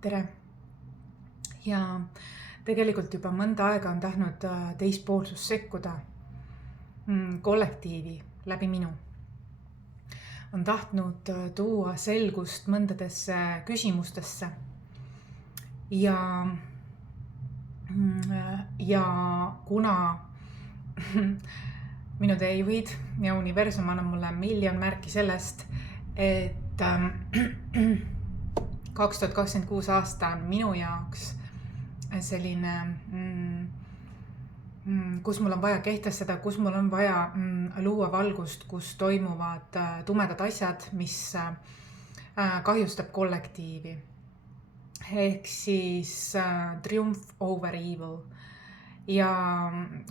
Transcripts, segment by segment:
Tere! Ja tegelikult juba mõnda aega on tahtnud teispoolsus sekkuda kollektiivi läbi minu. On tahtnud tuua selgust mõndadesse küsimustesse ja kuna minu teejuhid ja universum annab mulle miljon märki sellest, et 2026 aasta on minu jaoks selline, kus mul on vaja kehtestada, kus mul on vaja luua valgust, kus toimuvad tumedad asjad, mis kahjustab kollektiivi. Ehk siis triumf over evil. Ja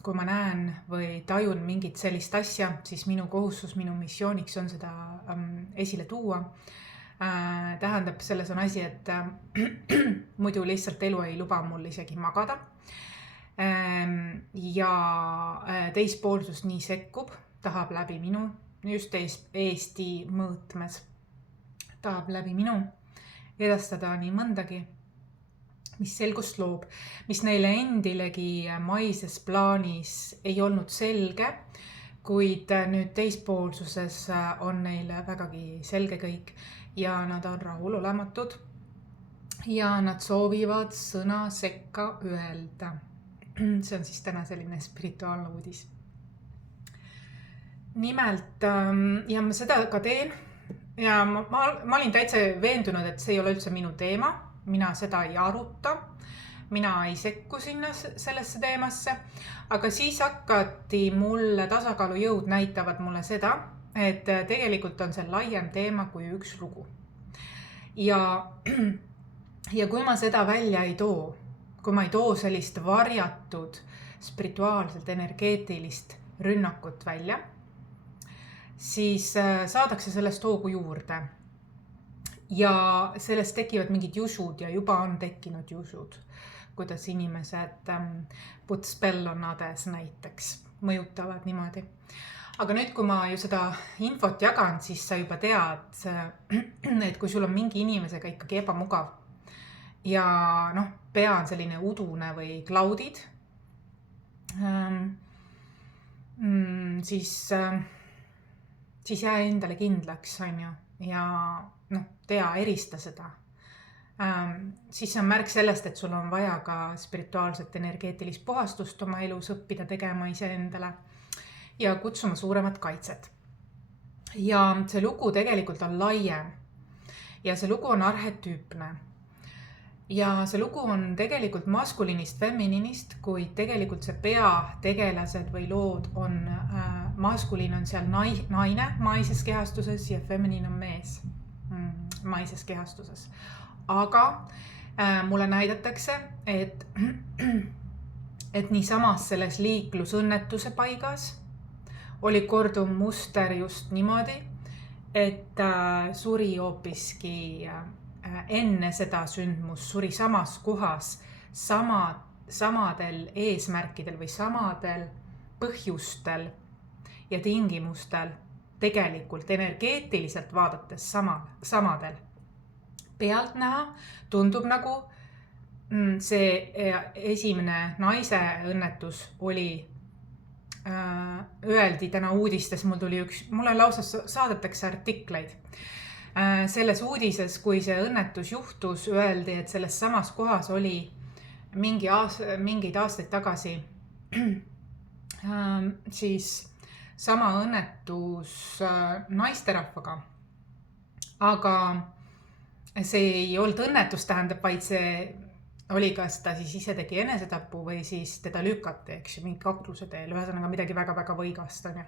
kui ma näen või tajun mingit sellist asja, siis minu kohustus, minu missiooniks on seda esile tuua. Tähendab, selles on asi, et muidu lihtsalt elu ei luba mul isegi magada. Ja teispoolsus nii sekkub, tahab läbi minu, just Eesti mõõtmes, tahab läbi minu edastada nii mõndagi, mis selgust loob, mis neile endilegi maises plaanis ei olnud selge, kuid nüüd teispoolsuses on neile vägagi selge kõik ja nad on rahulolematud ja nad soovivad sõna sekka öelda. See on siis täna selline spirituaalne uudis. Nimelt, ja ma seda ka teen ja ma olin täitsa veendunud, et see ei ole üldse minu teema. Mina seda ei aruta, mina ei sekku sinna sellesse teemasse, aga siis hakati mulle tasakaalujõud näitavad mulle seda, et tegelikult on see laiem teema kui üks lugu. Ja kui ma seda välja ei too, kui ma ei too sellist varjatud spirituaalselt energeetilist rünnakut välja, siis saadakse sellest hoogu juurde. Ja sellest tekivad mingid jusud ja juba on tekkinud jusud, kuidas inimesed put spell on others näiteks mõjutavad niimoodi. Aga nüüd, kui ma ju seda infot jagan, siis sa juba tead, et kui sul on mingi inimesega ikkagi ebamugav ja pea on selline udune või klaudid, siis jää endale kindlaks, on ju, ja tea, erista seda. Siis on märk sellest, et sul on vaja ka spirituaalset energeetilist puhastust oma elus õppida tegema iseendale ja kutsuma suuremat kaitset. Ja see lugu tegelikult on laiem ja see lugu on arhetüüpne. Ja see lugu on tegelikult maskuliinist, femininist, kuid tegelikult see peategelased või lood on maskuliin on seal naine maises kehastuses ja feminiin on mees maises kehastuses. Aga mulle näidatakse, et niisamas selles liiklusõnnetuse paigas oli korduv muster just niimoodi, et suri hoopiski enne seda sündmus, suri samas kohas samadel eesmärkidel või samadel põhjustel ja tingimustel tegelikult energeetiliselt vaadates samadel. Pealtnäha tundub nagu see esimene naise õnnetus oli, öeldi täna uudistes, mulle lausa saadetakse artikleid. Selles uudises, kui see õnnetus juhtus, öeldi, et selles samas kohas oli mingeid aastaid tagasi siis sama õnnetus naisterahvaga. Aga see ei olnud õnnetus, tähendab, vaid see oli, kas ta siis ise tegi enesetapu või siis teda lükati, eks mingi kakluse teel, ühesõnaga midagi väga-väga võigast on.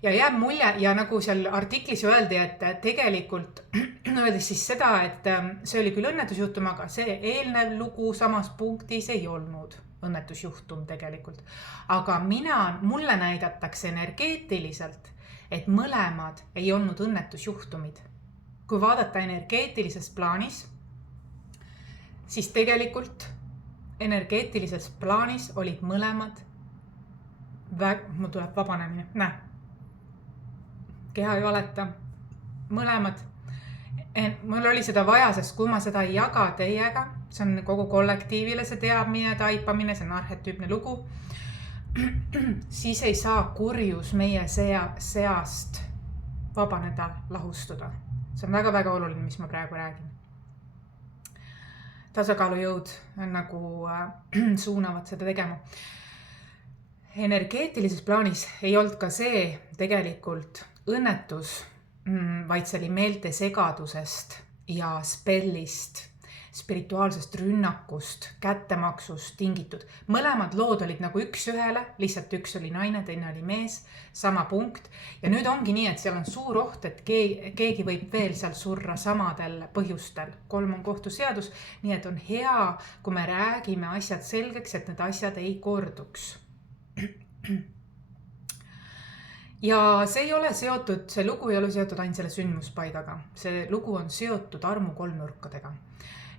Ja jääb mulje, ja nagu seal artiklis öeldi, et tegelikult öeldi siis seda, et see oli küll õnnetusjuhtum, aga see eelnev lugu samas punktis ei olnud õnnetusjuhtum tegelikult. Aga mulle näidatakse energeetiliselt, et mõlemad ei olnud õnnetusjuhtumid. Kui vaadata energeetilises plaanis, siis tegelikult energeetilises plaanis olid mõlemad, mul tuleb vabanemine, keha ei valeta, mõlemad mul oli seda vaja, sest kui ma seda ei jaga teiega, see on kogu kollektiivile see teadmine, taipamine, see on arhetüüpne lugu, siis ei saa kurjus meie seast vabaneda, lahustuda. See on väga-väga oluline, mis ma praegu räägin. Tasakaalujõud nagu suunavad seda tegema. Energeetilises plaanis ei olnud ka see tegelikult õnnetus, vaid see oli meelte segadusest ja spellist, spirituaalsest rünnakust, kättemaksust tingitud. Mõlemad lood olid nagu üks ühele, lihtsalt üks oli naine, teine oli mees, sama punkt. Ja nüüd ongi nii, et seal on suur oht, et keegi võib veel seal surra samadel põhjustel. 3 on kohtuseadus, nii et on hea, kui me räägime asjad selgeks, et need asjad ei korduks. Ja see ei ole seotud, see lugu ei ole seotud ainult selle sündmuspaigaga. See lugu on seotud armu kolmnurkadega.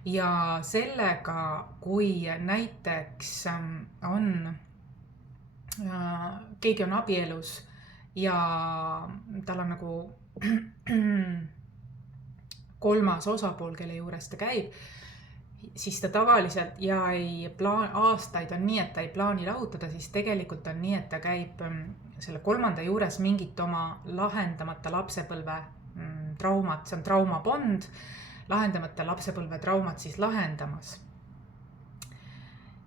Ja sellega, kui näiteks keegi on abielus ja tal on nagu 3. osapool, kelle juures ta käib, siis ta tavaliselt ja aastaid on nii, et ta ei plaani lahutada, siis tegelikult on nii, et ta käib selle 3. juures mingit oma lahendamata lapsepõlve traumat, see on traumabond, lahendamata lapsepõlve traumat siis lahendamas.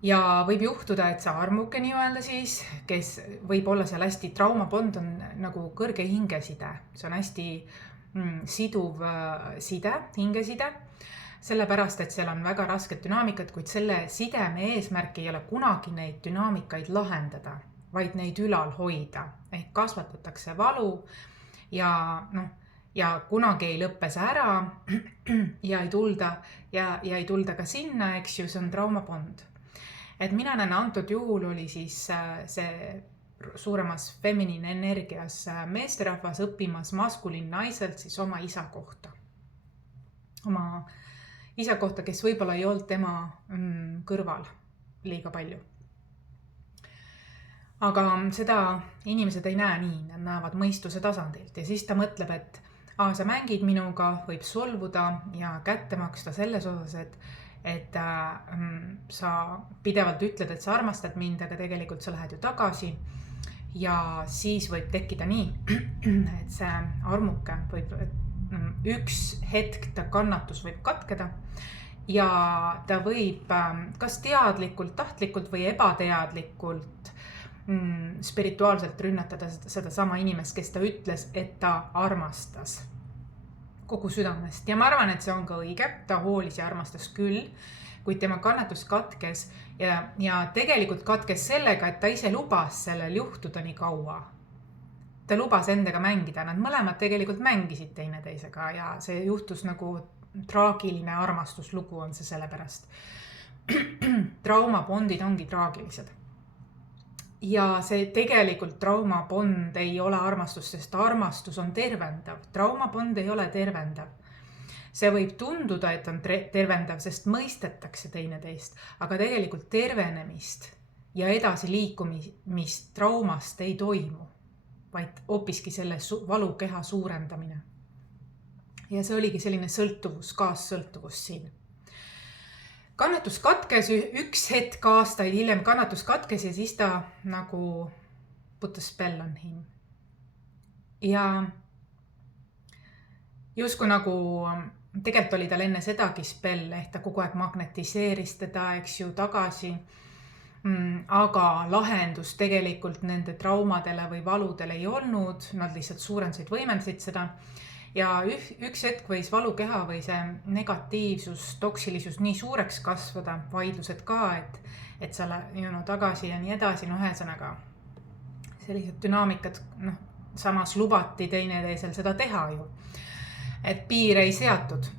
Ja võib juhtuda, et see armuke nii-öelda siis, kes võib olla seal hästi, traumabond on nagu kõrge hingeside, see on hästi siduv side, hingeside, sellepärast, et seal on väga rasket dünaamikat, kuid selle sideme eesmärk ei ole kunagi neid dünaamikaid lahendada, vaid neid ülal hoida, ehk kasvatatakse valu ja kunagi ei lõppe see ära ja ei tulda ka sinna, eks ju, see on traumabond. Et mina näen antud juhul oli siis see suuremas feminiin energias meesterahvas õppimas maskuliin naiselt siis oma isa kohta. Oma isa kohta, kes võib-olla ei olnud tema kõrval liiga palju. Aga seda inimesed ei näe nii, nad näevad mõistuse tasandilt ja siis ta mõtleb, et sa mängid minuga, võib solvuda ja kätte maksta selles osas, et sa pidevalt ütled, et sa armastad mind, aga tegelikult sa lähed ju tagasi. Ja siis võib tekkida nii, et see armuke võib, üks hetk ta kannatus võib katkeda ja ta võib kas teadlikult, tahtlikult või ebateadlikult spirituaalselt rünnatada seda sama inimest, kes ta ütles, et ta armastas kogu südamest. Ja ma arvan, et see on ka õige, ta hoolis ja armastas küll, kuid tema kannatus katkes ja tegelikult katkes sellega, et ta ise lubas sellel juhtuda nii kaua. Ta lubas endaga mängida, nad mõlemad tegelikult mängisid teineteisega ja see juhtus nagu traagiline armastuslugu on see sellepärast. Traumabondid ongi traagilised. Ja see tegelikult traumabond ei ole armastus, sest armastus on tervendav. Traumabond ei ole tervendav. See võib tunduda, et on tervendav, sest mõistetakse teineteist, aga tegelikult tervenemist ja edasi liikumist traumast ei toimu, vaid hoopiski selle valukeha suurendamine. Ja see oligi selline sõltuvus, kaassõltuvus siin. Kannatus katkes, üks hetk aastaid hiljem kannatus katkes ja siis ta nagu put a spell on him. Ja justkui nagu tegelikult oli tal enne sedagi spell, ehk ta kogu aeg magnetiseeris teda, eks ju, tagasi. Aga lahendus tegelikult nende traumadele või valudele ei olnud, nad lihtsalt suurendasid, võimendasid seda. Ja üks hetk võis valukeha või see negatiivsus, toksilisus nii suureks kasvada, vaidlused ka, et sa tagasi ja nii edasi, ühesõnaga sellised dünaamikad, samas lubati teineteisel seda teha ju, et piire ei seatud.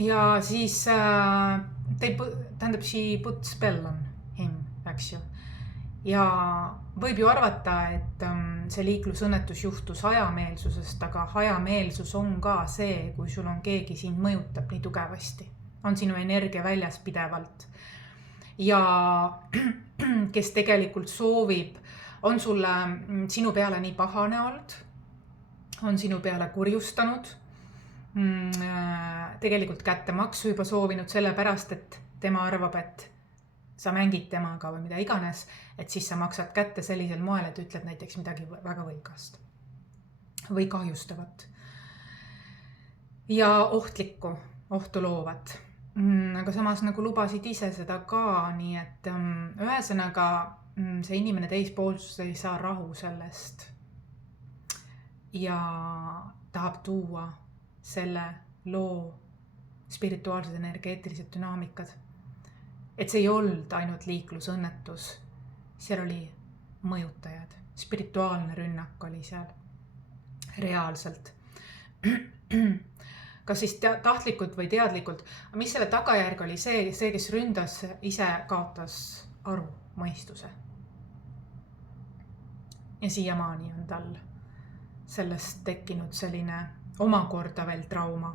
Ja siis tähendab, she put spell on him, eks ju. Ja võib ju arvata, et see liiklusõnnetus juhtus hajameelsusest, aga hajameelsus on ka see, kui sul on keegi sind mõjutab nii tugevasti. On sinu energia väljas pidevalt. Ja kes tegelikult soovib, on sulle sinu peale nii pahane olnud, on sinu peale kurjustanud tegelikult kättemaksu juba soovinud sellepärast, et tema arvab, et sa mängid temaga või mida iganes, et siis sa maksad kätte sellisel moel, et ütled näiteks midagi väga võlgast või kahjustavat ja ohtlikku, ohtu loovat. Aga samas nagu lubasid ise seda ka, nii et ühesõnaga see inimene teispoolsus ei saa rahu sellest ja tahab tuua selle loo spirituaalsed energeetilised dünaamikad. Et see ei olnud ainult liiklusõnnetus, seal oli mõjutajad, spirituaalne rünnak oli seal reaalselt. Kas siis tahtlikult või teadlikult, mis selle tagajärg oli see, kes ründas, ise kaotas aru, mõistuse. Ja siiamaani on tal sellest tekkinud selline omakorda veel trauma.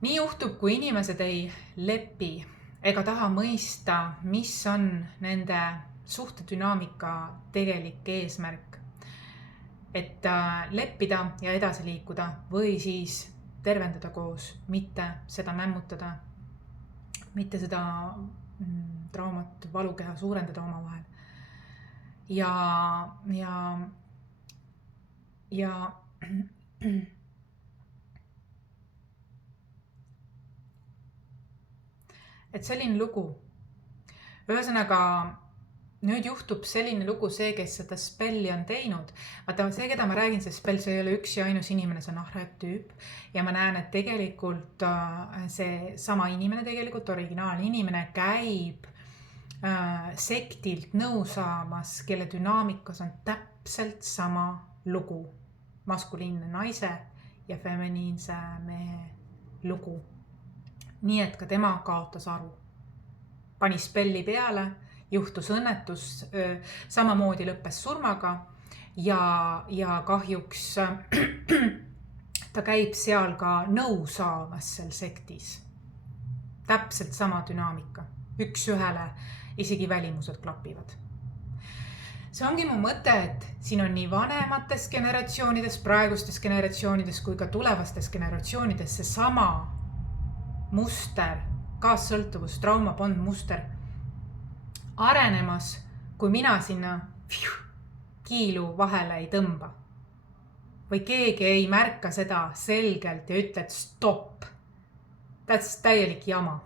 Nii juhtub, kui inimesed ei lepi ega taha mõista, mis on nende suhtedünaamika tegelik eesmärk. Et leppida ja edasi liikuda või siis tervendada koos, mitte seda nämmutada, mitte seda traumat, valukeha suurendada oma vahel. Et selline lugu. Ühesõnaga, nüüd juhtub selline lugu see, kes seda spelli on teinud. Vaata, see, keda ma räägin, see spell, see ei ole üks ja ainus inimene, see on arhetüüp. Ja ma näen, et tegelikult see sama inimene, tegelikult originaalne inimene käib sektilt nõu saamas, kelle dünaamikas on täpselt sama lugu. Maskuliinne naise ja feminiinse mehe lugu. Nii et ka tema kaotas aru. Pani spelli peale, juhtus õnnetus, samamoodi lõppes surmaga ja kahjuks ta käib seal ka nõu saamas seal sektis. Täpselt sama dünaamika. Üks ühele, isegi välimused klapivad. See ongi mu mõte, et siin on nii vanemates generatsioonides, praegustes generatsioonides kui ka tulevastes generatsioonides see sama muster, kaassõltuvus, traumapond muster arenemas, kui mina sinna kiilu vahele ei tõmba. Või keegi ei märka seda selgelt ja ütle, et stopp. That's täielik jama.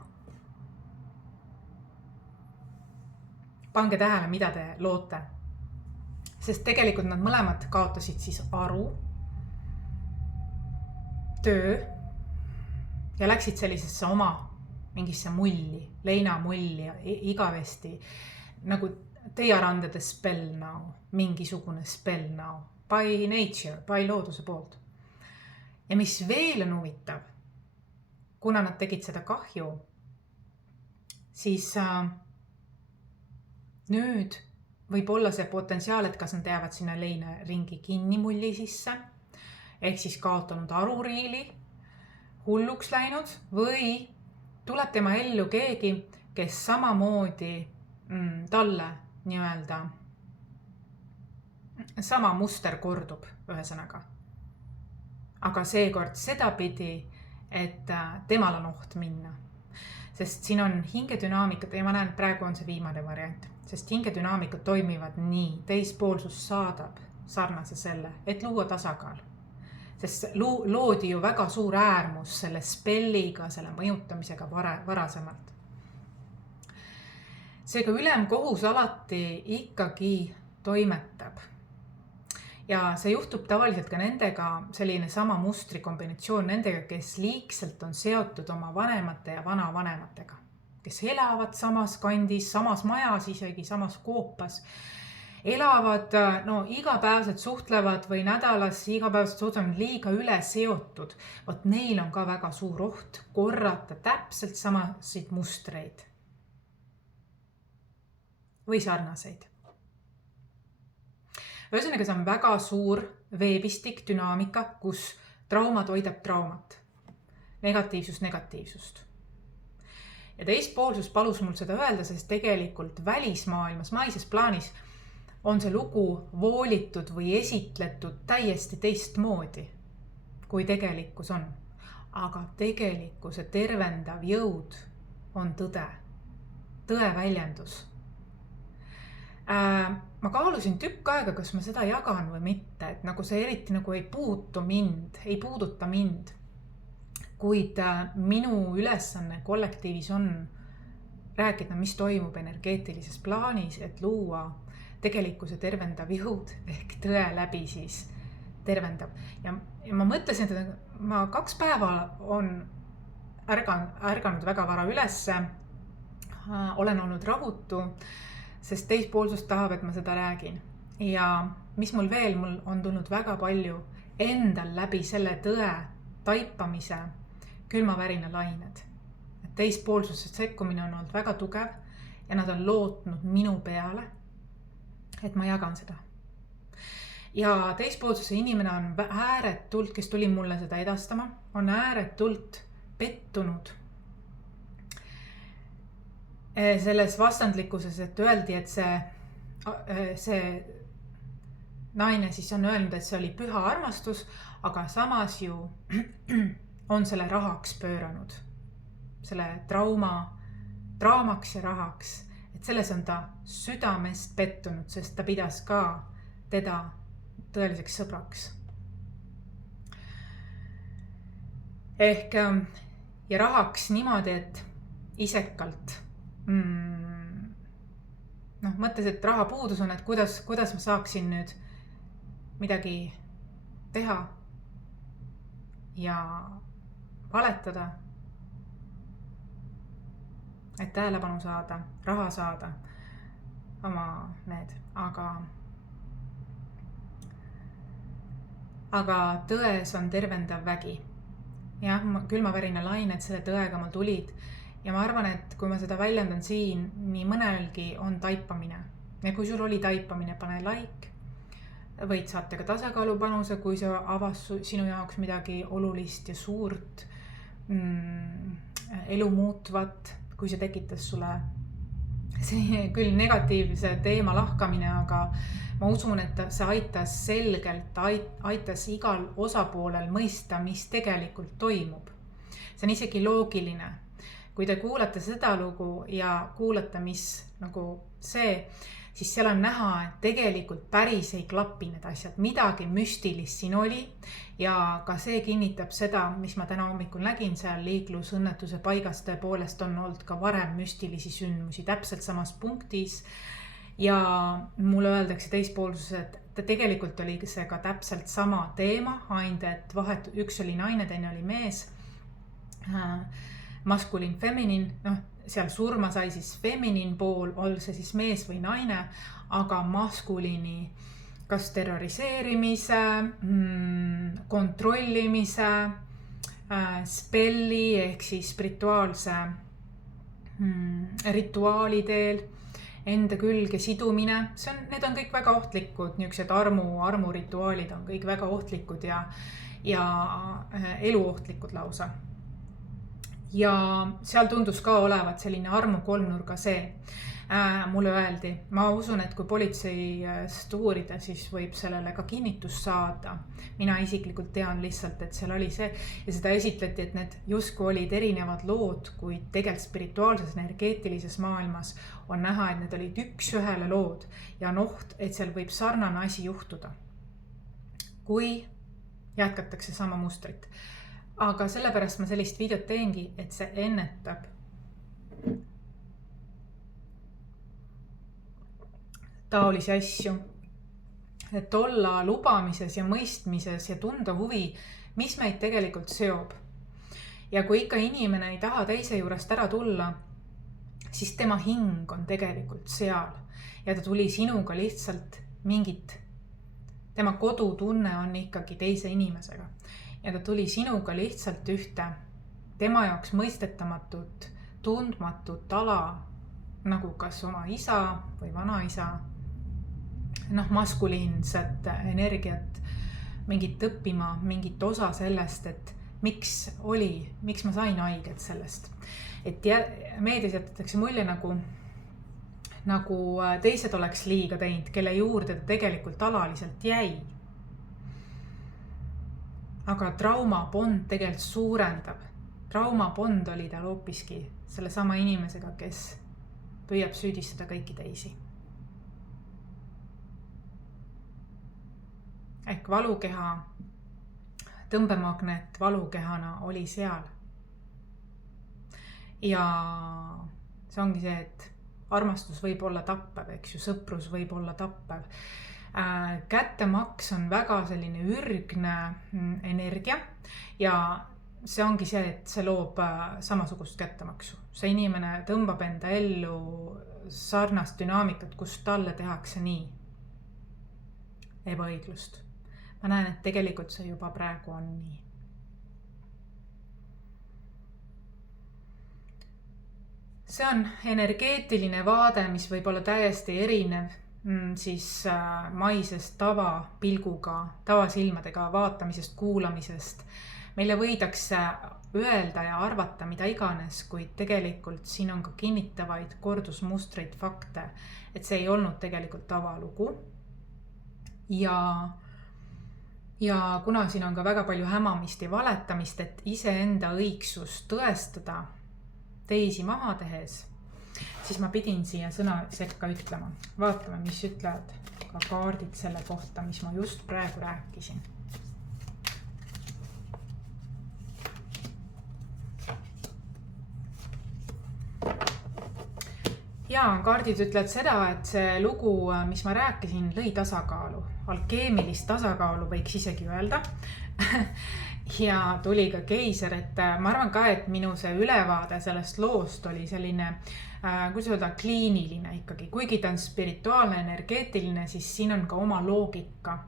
Pange tähele, mida te loote. Sest tegelikult nad mõlemad kaotasid siis aru, töö ja läksid sellisesse oma mingisse mulli, leinamulli igavesti, nagu teie randade spell now, mingisugune spell now, by nature, by looduse poolt. Ja mis veel on huvitav, kuna nad tegid seda kahju, siis nüüd võib olla see potentsiaal, et kas nad jäävad sinna leina ringi kinni mulli sisse, ehk siis kaotanud aruriili, hulluks läinud või tuleb tema ellu keegi, kes samamoodi talle nii-öelda sama muster kordub ühesõnaga. Aga seekord sedapidi, et temal on oht minna. Sest siin on hingedünaamikat ja ma näen, et praegu on see viimane variant. Sest hingedünaamikud toimivad nii, teispoolsus saadab sarnase selle, et luua tasakaal. Sest loodi ju väga suur äärmus selle spelliga, selle mõjutamisega varasemalt. Seega ülemkohus alati ikkagi toimetab. Ja see juhtub tavaliselt ka nendega, selline sama mustri kombinatsioon nendega, kes liigselt on seotud oma vanemate ja vanavanematega, kes elavad samas kandis, samas majas, isegi samas koopas, elavad, igapäevselt suhtlevad või nädalas igapäevselt suhtlevad liiga üle seotud. Vot neil on ka väga suur oht korrata täpselt samasid mustreid või sarnaseid. Ühesõnaga, see on väga suur veebistik, dünaamika, kus trauma toidab traumat. Negatiivsust. Ja teispoolsus palus mul seda öelda, sest tegelikult välismaailmas, maises plaanis on see lugu voolitud või esitletud täiesti teistmoodi kui tegelikkus on. Aga tegelikkuse tervendav jõud on tõde. Tõe väljendus. Ma kaalusin tükk aega, kas ma seda jagan või mitte, et nagu see eriti nagu ei puuduta mind. Kuid minu ülesanne kollektiivis on rääkida, mis toimub energeetilises plaanis, et luua tegelikkuse tervendav jõud ehk tõe läbi siis tervendab. Ja ma mõtlesin, et ma 2 päeva on ärganud väga vara ülesse, olen olnud rahutu, sest teispoolsus tahab, et ma seda räägin. Ja mis mul on tulnud väga palju endal läbi selle tõe taipamise külmavärina lained. Teispoolsusest sekkumine on olnud väga tugev ja nad on lootnud minu peale, et ma jagan seda. Ja teispoolsuse inimene on ääretult, kes tuli mulle seda edastama, on ääretult pettunud selles vastandlikkuses, et öeldi, et see naine siis on öelnud, et see oli püha armastus, aga samas ju on selle rahaks pööranud. Selle draamaks ja rahaks. Et selles on ta südamest pettunud, sest ta pidas ka teda tõeliseks sõbraks. Ehk ja rahaks niimoodi, et isekalt mõttes, et raha puudus on, et kuidas ma saaksin nüüd midagi teha ja valetada, et tähelepanu saada, raha saada, oma need, aga tões on tervendav vägi. Jah, külmavärina lained selle tõega mul tulid. Ja ma arvan, et kui ma seda väljendan siin, nii mõnelgi on taipamine. Ja kui sul oli taipamine, pane like. Võid saate ka tasakaalupanuse, kui see avas sinu jaoks midagi olulist ja suurt, elu muutvat, kui see tekitas sulle see küll negatiivse teema lahkamine, aga ma usun, et see aitas selgelt, aitas igal osapoolel mõista, mis tegelikult toimub. See on isegi loogiline. Kui te kuulate seda lugu ja kuulate, mis nagu see, siis seal on näha, et tegelikult päris ei klapi need asjad. Midagi müstilist siin oli ja ka see kinnitab seda, mis ma täna hommikul nägin seal liiklusõnnetuse paigas, tõepoolest on olnud ka varem müstilisi sündmusi täpselt samas punktis. Ja mulle öeldakse teispoolsuses, et tegelikult oli see ka täpselt sama teema, ainult et üks oli naine, teine oli mees. Maskulin, feminin, seal surma sai siis feminin pool, ol see siis mees või naine, aga maskulini kas terroriseerimise, kontrollimise, spelli ehk siis spirituaalse rituaali teel, enda külge sidumine. Need on kõik väga ohtlikud, niisugused armurituaalid on kõik väga ohtlikud ja eluohtlikud lausa. Ja seal tundus ka olevat selline armu kolmnurga see. Mulle öeldi, ma usun, et kui politseist uurida, siis võib sellele ka kinnitus saada. Mina isiklikult tean lihtsalt, et seal oli see ja seda esitleti, et need justkui olid erinevad lood, kuid tegelikult spirituaalses energeetilises maailmas on näha, et need olid üks ühele lood ja on oht, et seal võib sarnane asi juhtuda, kui jätkatakse sama mustrit. Aga sellepärast ma sellist videot teengi, et see ennetab taolisi asju. Et olla lubamises ja mõistmises ja tunda huvi, mis meid tegelikult seob. Ja kui ikka inimene ei taha teise juurest ära tulla, siis tema hing on tegelikult seal. Ja ta tuli sinuga lihtsalt tema kodutunne on ikkagi teise inimesega. Ja ta tuli sinuga lihtsalt ühte tema jaoks mõistetamatut, tundmatut ala, nagu kas oma isa või vanaisa, maskuliinset energiat, mingit õppima, mingit osa sellest, et miks ma sain haiget sellest. Et meedias jätatakse mulje nagu teised oleks liiga teinud, kelle juurde ta tegelikult alaliselt jäi. aga traumapond tegelikult suurendab. Traumapond oli tal hoopiski selle sama inimesega, kes püüab süüdistada kõiki teisi. Ehk valukeha, tõmbemagnet valukehana oli seal. Ja see ongi see, et armastus võib olla tappev, eks ju, sõprus võib olla tappev. Kättemaks on väga selline ürgne energia ja see ongi see, et see loob samasugust kättemaksu. See inimene tõmbab enda ellu sarnast dünaamikat, kus talle tehakse nii ebaõiglust. Ma näen, et tegelikult see juba praegu on nii. See on energeetiline vaade, mis võib olla täiesti erinev siis maisest tavapilguga, tavasilmadega vaatamisest, kuulamisest. Meile võidakse öelda ja arvata mida iganes, kuid tegelikult siin on ka kinnitavaid kordusmustreid, fakte, et see ei olnud tegelikult tavalugu. Ja kuna siin on ka väga palju hämamist ja valetamist, et iseenda õigsust tõestada teisi maha tehes, siis ma pidin siia sõna sekka ütlema. Vaatame, mis ütlevad ka kaardid selle kohta, mis ma just praegu rääkisin. Ja kaardid ütlevad seda, et see lugu, mis ma rääkisin, lõi tasakaalu. Alkeemilist tasakaalu võiks isegi öelda. Ja tuli ka keiser, et ma arvan ka, et minu see ülevaade sellest loost oli selline, kuidas öelda, kliiniline ikkagi. Kuigi ta on spirituaalne, energeetiline, siis siin on ka oma loogika.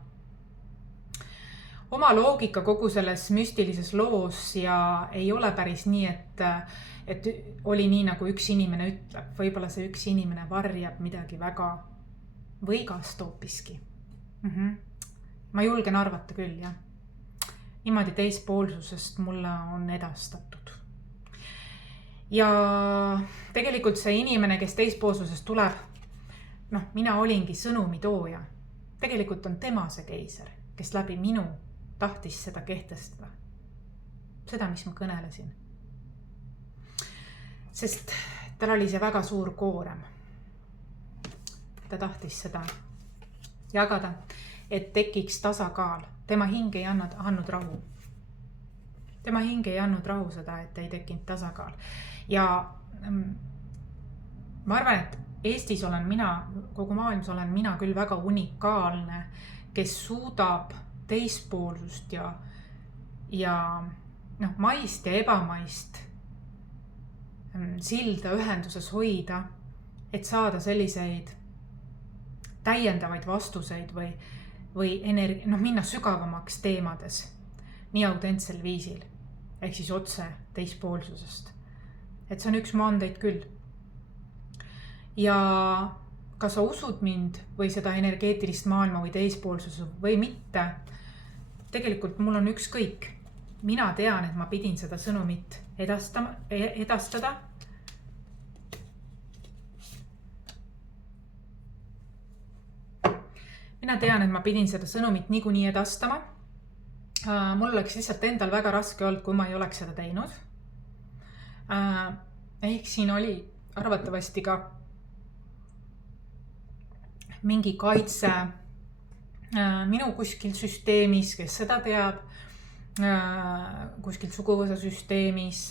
Oma loogika kogu selles müstilises loos ja ei ole päris nii, et oli nii, nagu üks inimene ütleb. Võib-olla see üks inimene varjab midagi väga võigast hoopiski. Ma julgen arvata küll, jah. Niimoodi teispoolsusest mulle on edastatud. Ja tegelikult see inimene, kes teispoolsusest tuleb, mina olingi sõnumi tooja. Tegelikult on tema see keiser, kes läbi minu tahtis seda kehtestada. Seda, mis ma kõnelesin. Sest tal oli see väga suur koorem. Ta tahtis seda jagada, et tekiks tasakaal. Tema hing ei andnud rahu. Tema hing ei andnud rahu seda, et ei tekkinud tasakaal. Ja ma arvan, et Eestis olen mina, kogu maailmas olen mina küll väga unikaalne, kes suudab teispoolsust ja maist ja ebamaist silda ühenduses hoida, et saada selliseid täiendavaid vastuseid või minna sügavamaks teemades nii autentsel viisil, ehk siis otse teispoolsusest. Et see on üks mandeid küll. Ja kas sa usud mind või seda energeetilist maailma või teispoolsuse või mitte, tegelikult mul on ükskõik. Mina tean, et ma pidin seda sõnumit edastada. Mina tean, et ma pidin seda sõnumit niikuinii edastama. Mul oleks lihtsalt endal väga raske olnud, kui ma ei oleks seda teinud. Ehk siin oli arvatavasti ka mingi kaitse minu kuskil süsteemis, kes seda teab, kuskil suguvõsa süsteemis.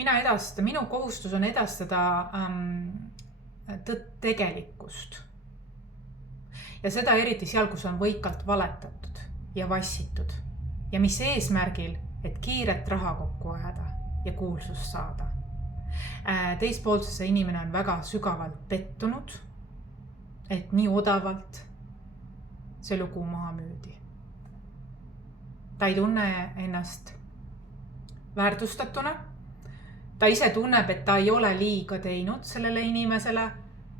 Minu kohustus on edastada tegelikkust. Ja seda eriti seal, kus on võikalt valetatud ja vassitud. Ja mis eesmärgil, et kiiret raha kokku ajada ja kuulsust saada. Teispoolsuse inimene on väga sügavalt pettunud, et nii odavalt see lugu maha müüdi. Ta ei tunne ennast väärtustatuna. Ta ise tunneb, et ta ei ole liiga teinud sellele inimesele,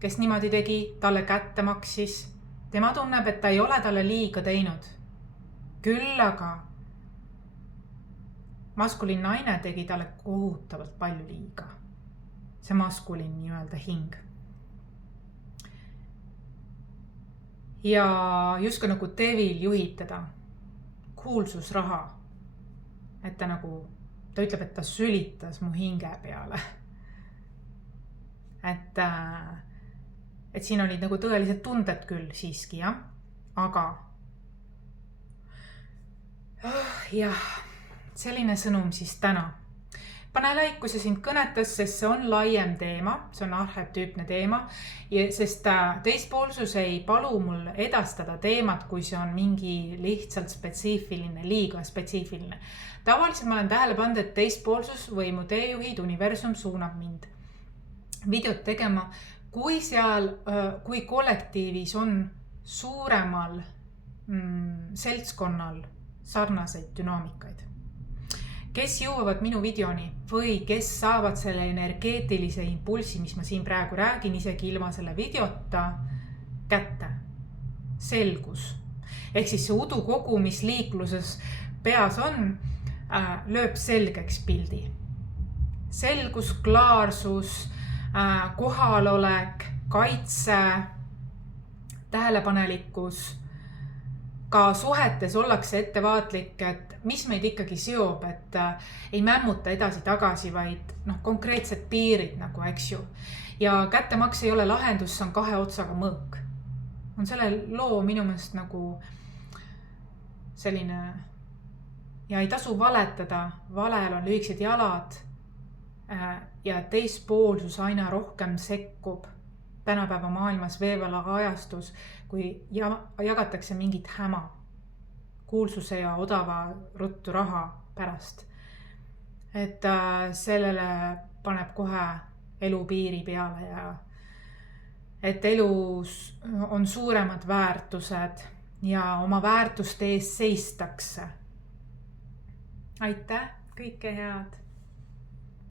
kes niimoodi tegi, talle kätte maksis. Tema tunneb, et ta ei ole talle liiga teinud. Küll aga maskuliin naine tegi talle kohutavalt palju liiga. See maskuliin nii-öelda hing. Ja justkui nagu devil juhib teda kuulsusraha. Et ta ütleb, et ta sülitas mu hinge peale. Et siin olid tõelised tunded küll siiski, jah. Aga jah, selline sõnum siis täna. Pane like, kui see sind kõnetas, sest see on laiem teema, see on arhetüüpne teema, sest teispoolsus ei palu mul edastada teemat, kui see on mingi lihtsalt spetsiifiline, liiga spetsiifiline. Tavaliselt ma olen tähele pannud, et teispoolsus või mu teejuhid, universum suunab mind videot tegema, kui kollektiivis on suuremal seltskonnal sarnaseid dünaamikaid. Kes jõuavad minu videoni või kes saavad selle energeetilise impulsi, mis ma siin praegu räägin, isegi ilma selle videota kätte. Selgus. Ehk siis see udukogu, mis liikluses peas on, lööb selgeks pildi. Selgus, klaarsus, kohalolek, kaitse, tähelepanelikkus. Ka suhetes ollakse ettevaatlik, et mis meid ikkagi seob, et ei mämmuta edasi-tagasi, vaid konkreetsed piirid, eks ju. Ja kättemaks ei ole lahendus, see on 2 otsaga mõõk. On selle loo minu meelest selline, ja ei tasu valetada, valel on lühikesed jalad ja teispoolsus aina rohkem sekkub tänapäeva maailmas veevalaga ajastus, kui jagatakse mingit häma, kuulsuse ja odava ruttu raha pärast. Et sellele paneb kohe elu piiri peale ja et elus on suuremad väärtused ja oma väärtuste ees seistakse. Aitäh, kõike head!